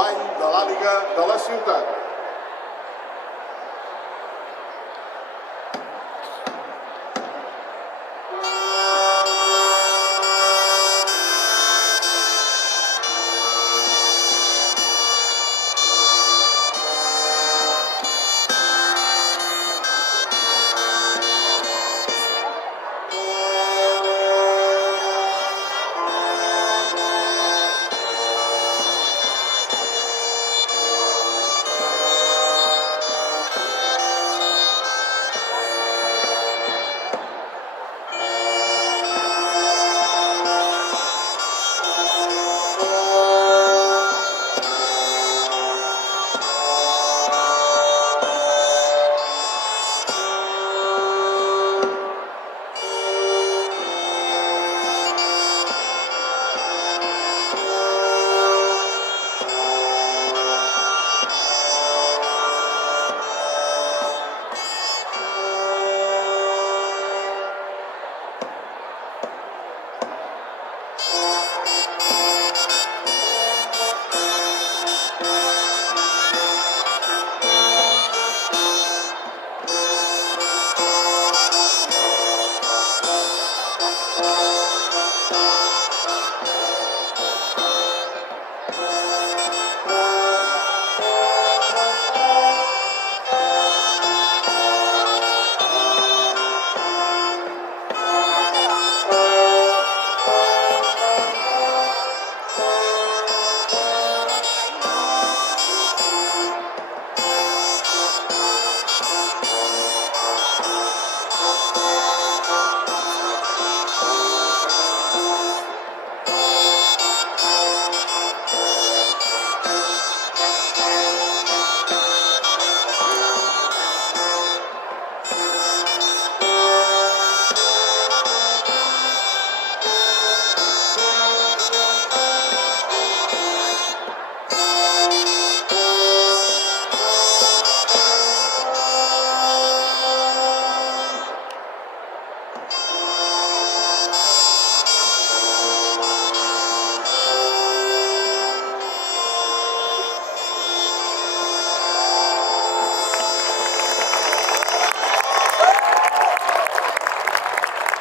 ball de l'Àliga de la ciutat.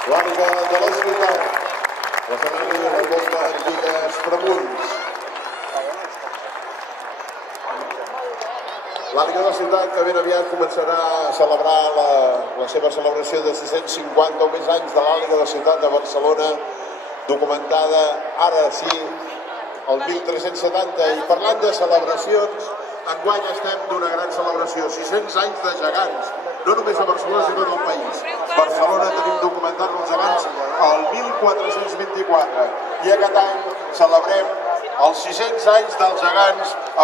L'Àliga de la ciutat, l'escenari de la Volta Antiga Estremunts. L'Àliga de la ciutat que ben aviat començarà a celebrar la seva celebració de 650 o més anys de l'Àliga de la ciutat de Barcelona, documentada ara sí, el 1370. I parlant de celebracions, enguany estem d'una gran celebració, 600 anys de gegants, no només a Barcelona sinó del país. Barcelona tenim documentat els gegants el 1424 i aquest any celebrem els 600 anys dels gegants